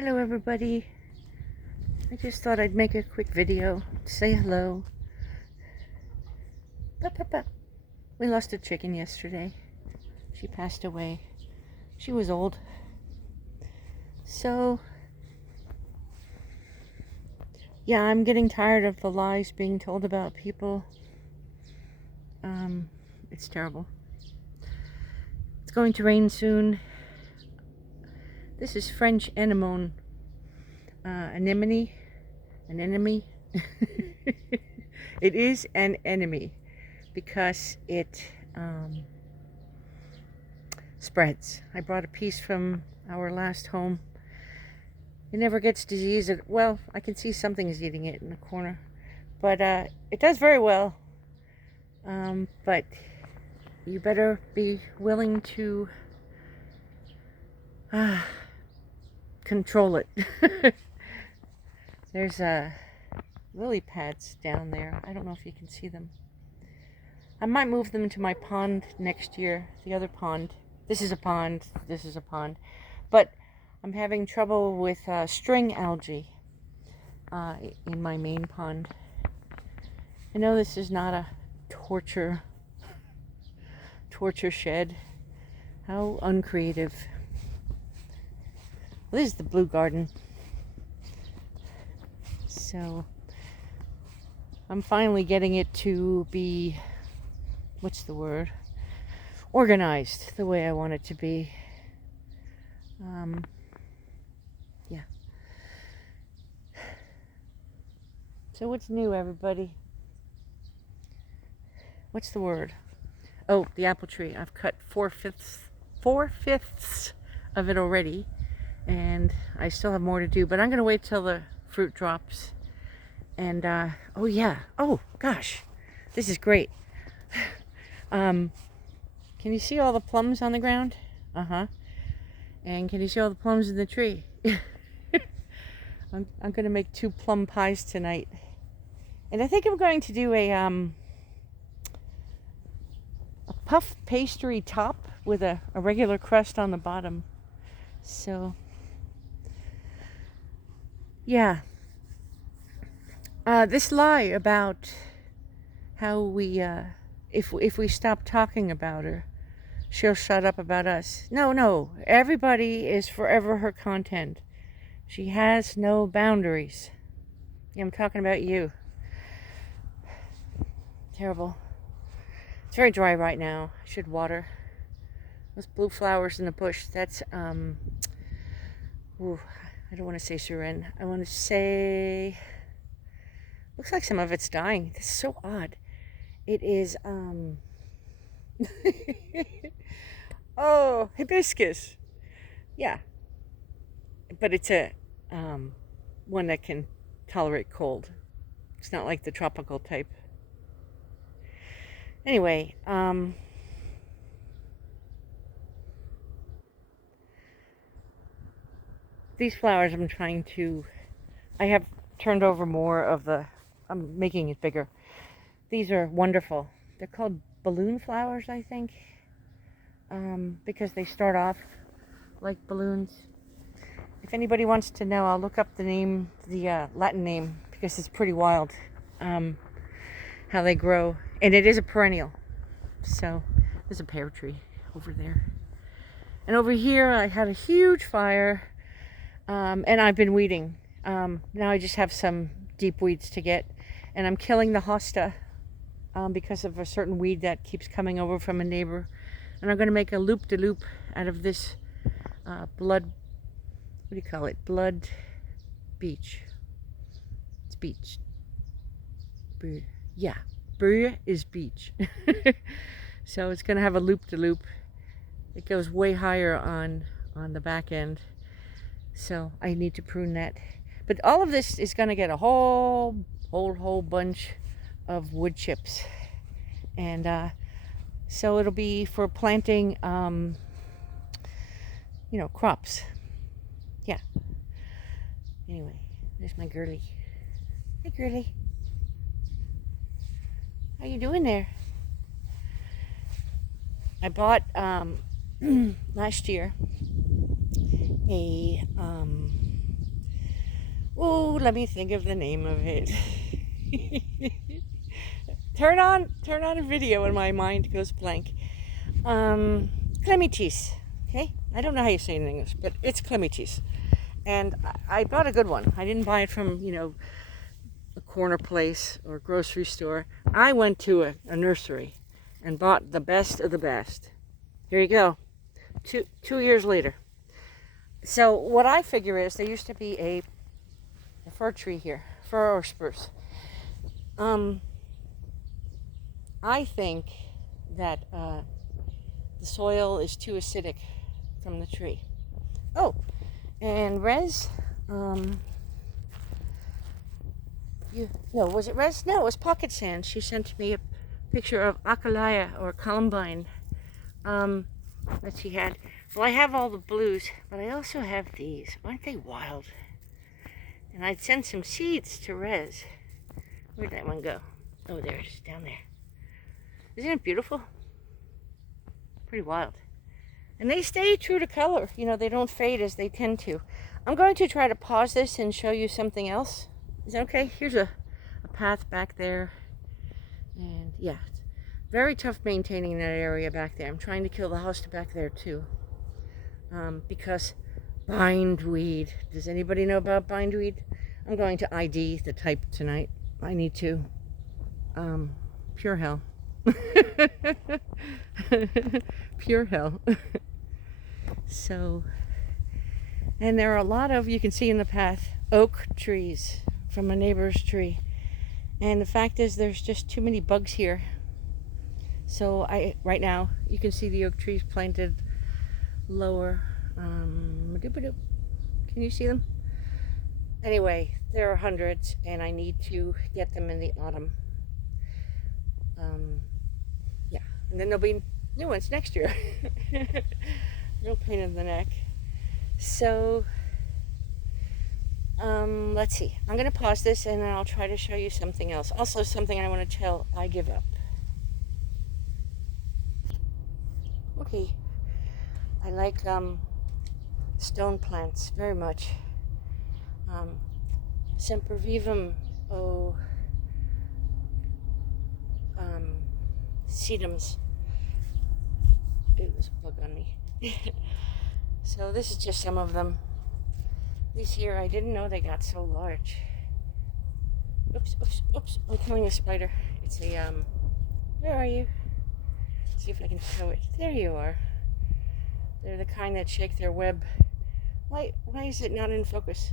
Hello everybody. I just thought I'd make a quick video to say hello. We lost a chicken yesterday. She passed away. She was old. So, yeah, I'm getting tired of the lies being told about people. It's terrible. It's going to rain soon. This is French anemone. Anemone? An enemy? It is an enemy because it spreads. I brought a piece from our last home. It never gets disease. Well, I can see something is eating it in the corner. But it does very well. But you better be willing to control it. There's lily pads down there. I don't know if you can see them. I might move them to my pond next year. The other pond. This is a pond. This is a pond. But I'm having trouble with string algae in my main pond. I know this is not a torture shed. How uncreative. Well, this is the blue garden. So I'm finally getting it to be, what's the word? Organized the way I want it to be. Yeah. So what's new, everybody? What's the word? Oh, the apple tree. I've cut 4/5 of it already, and I still have more to do, but I'm going to wait till the fruit drops. And oh yeah, oh gosh, this is great. Can you see all the plums on the ground? And can you see all the plums in the tree? I'm going to make 2 plum pies tonight, and I think I'm going to do a puff pastry top with a regular crust on the bottom. So yeah. This lie about how we, if we stop talking about her, she'll shut up about us. No, everybody is forever her content. She has no boundaries. Yeah, I'm talking about you. Terrible. It's very dry right now. I should water. Those blue flowers in the bush, that's, ooh, I don't want to say Surin. I want to say... Looks like some of it's dying. This is so odd. It is, oh, hibiscus. Yeah. But it's a, one that can tolerate cold. It's not like the tropical type. Anyway, these flowers I have turned over more of I'm making it bigger. These are wonderful. They're called balloon flowers, I think, because they start off like balloons. If anybody wants to know, I'll look up the name, the Latin name, because it's pretty wild how they grow. And it is a perennial. So there's a pear tree over there. And over here I had a huge fire, and I've been weeding. Now I just have some deep weeds to get, and I'm killing the hosta because of a certain weed that keeps coming over from a neighbor. And I'm going to make a loop-de-loop out of this blood, what do you call it? Blood beech. It's beech. Yeah, Brie is beech. So it's going to have a loop-de-loop. It goes way higher on the back end. So I need to prune that. But all of this is going to get a whole bunch of wood chips. And so it'll be for planting, crops. Yeah. Anyway, there's my girly. Hey, girly. How you doing there? I bought, last year, a Oh, let me think of the name of it. Turn on a video and my mind goes blank. Clematis. Okay, I don't know how you say it in English, but it's clematis. And I bought a good one. I didn't buy it from, a corner place or grocery store. I went to a nursery and bought the best of the best. Here you go. Two years later. So what I figure is there used to be a fir tree here, fir or spruce. I think that the soil is too acidic from the tree. Oh, and Rez, was it Rez? No, it was Pocket Sand. She sent me a picture of Akalaya or Columbine that she had. Well, I have all the blues, but I also have these. Aren't they wild? And I'd sent some seeds to Rez. Where'd that one go? Oh, there it is, down there. Isn't it beautiful? Pretty wild. And they stay true to color. They don't fade as they tend to. I'm going to try to pause this and show you something else. Is that okay? Here's a path back there. And yeah, it's very tough maintaining that area back there. I'm trying to kill the host back there too. Because bindweed. Does anybody know about bindweed? I'm going to ID the type tonight. I need to. Pure hell. Pure hell. So, and there are a lot of, you can see in the path, oak trees from a neighbor's tree. And the fact is there's just too many bugs here. So right now, you can see the oak trees planted lower. Can you see them? Anyway, there are hundreds, and I need to get them in the autumn. Yeah, and then there'll be new ones next year. Real pain in the neck. So, let's see. I'm going to pause this, and then I'll try to show you something else. Also, something I want to tell, I give up. Okay. I like stone plants very much. Sempervivum, sedums. It was a bug on me. So this is just some of them. This year I didn't know they got so large. Oops, oops, oops. I'm killing a spider. It's a, where are you? Let's see if I can show it. There you are. They're the kind that shake their web. Why is it not in focus?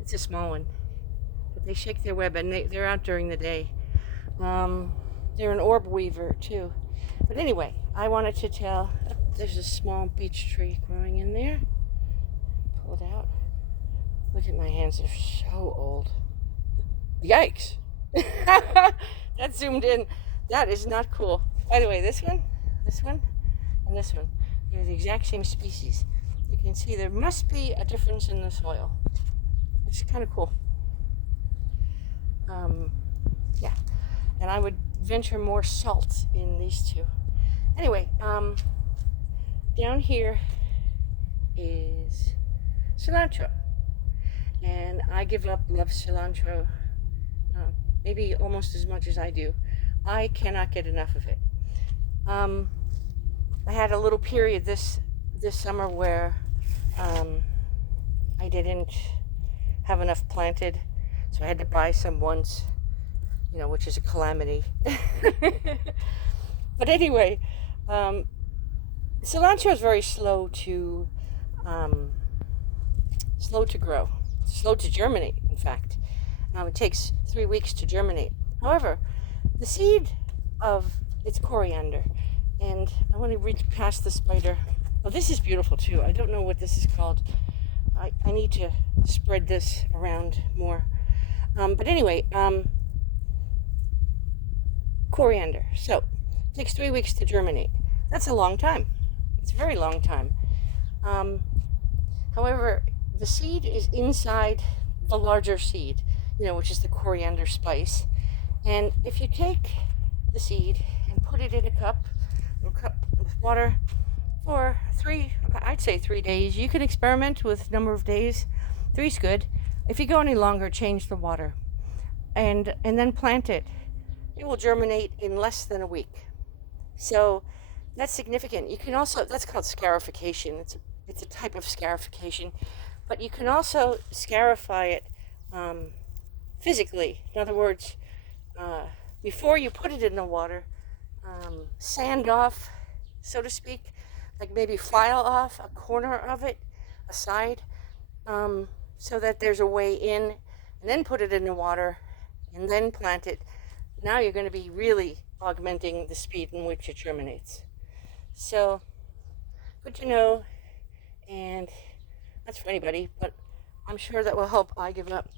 It's a small one. But they shake their web, and they're out during the day. They're an orb weaver, too. But anyway, I wanted to tell, there's a small beech tree growing in there. Pull it out. Look at my hands, they're so old. Yikes! That zoomed in. That is not cool. By the way, this one, and this one, they're the exact same species. You can see there must be a difference in the soil, which is kind of cool. Yeah, and I would venture more salt in these two. Anyway, down here is cilantro, and I give up love cilantro maybe almost as much as I do. I cannot get enough of it. I had a little period this summer where I didn't have enough planted, so I had to buy some once, which is a calamity. But anyway, cilantro is very slow to grow, slow to germinate, in fact. It takes 3 weeks to germinate. However, the seed of it's coriander, and I want to reach past the spider. Oh, this is beautiful too. I don't know what this is called. I need to spread this around more. But anyway, coriander. So, it takes 3 weeks to germinate. That's a long time. It's a very long time. However, the seed is inside the larger seed, which is the coriander spice. And if you take the seed and put it in a little cup with water, for I'd say 3 days. You can experiment with number of days. Three's good. If you go any longer, change the water and then plant it. It will germinate in less than a week. So that's significant. You can also, that's called scarification. It's a type of scarification, but you can also scarify it physically. In other words, before you put it in the water, sand off, so to speak, like maybe file off a corner of it, a side, so that there's a way in, and then put it in the water, and then plant it. Now you're going to be really augmenting the speed in which it germinates. So, good to know, and that's for anybody, but I'm sure that will help I give up.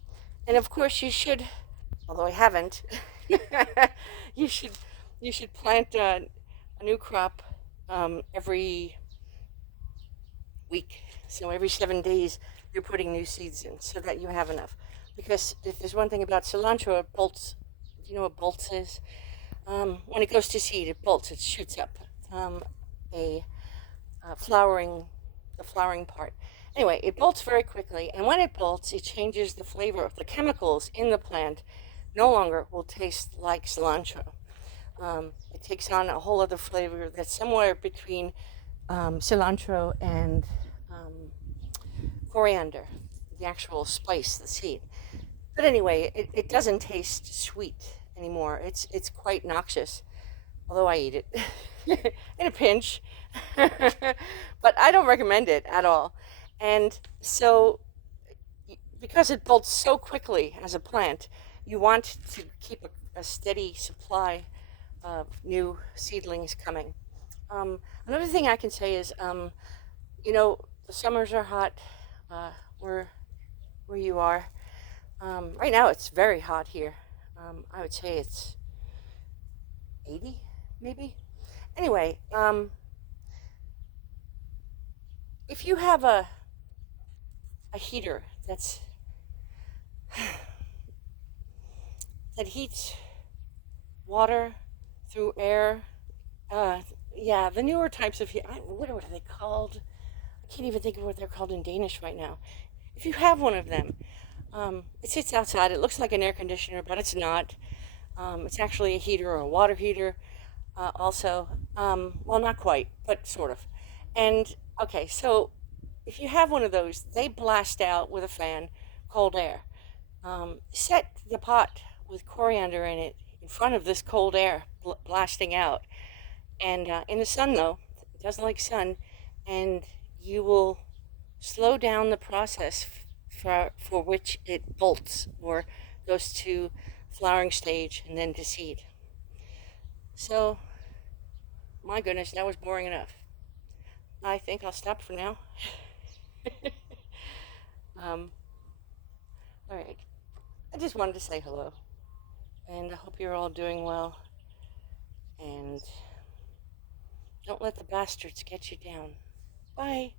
And of course you should, although I haven't, you should plant a new crop every week. So every 7 days you're putting new seeds in so that you have enough. Because if there's one thing about cilantro, it bolts. Do you know what bolts is? When it goes to seed, it bolts. It shoots up the flowering part. Anyway, it bolts very quickly, and when it bolts, it changes the flavor. The chemicals in the plant no longer will taste like cilantro. It takes on a whole other flavor that's somewhere between cilantro and coriander, the actual spice, the seed. But anyway, it doesn't taste sweet anymore. It's quite noxious, although I eat it in a pinch. But I don't recommend it at all. And so, because it bolts so quickly as a plant, you want to keep a steady supply of new seedlings coming. Another thing I can say is, the summers are hot where you are. Right now it's very hot here. I would say it's 80, maybe. Anyway, if you have a heater that heats water through air, yeah, the newer types of heat. What are they called? I can't even think of what they're called in Danish right now. If you have one of them, it sits outside. It looks like an air conditioner, but it's not. It's actually a heater or a water heater. Also, well, not quite, but sort of. And okay, so if you have one of those, they blast out with a fan cold air. Set the pot with coriander in it in front of this cold air blasting out. And in the sun, though, it doesn't like sun, and you will slow down the process for which it bolts or goes to flowering stage and then to seed. So, my goodness, that was boring enough. I think I'll stop for now. All right. I just wanted to say hello, and I hope you're all doing well, and don't let the bastards get you down. Bye.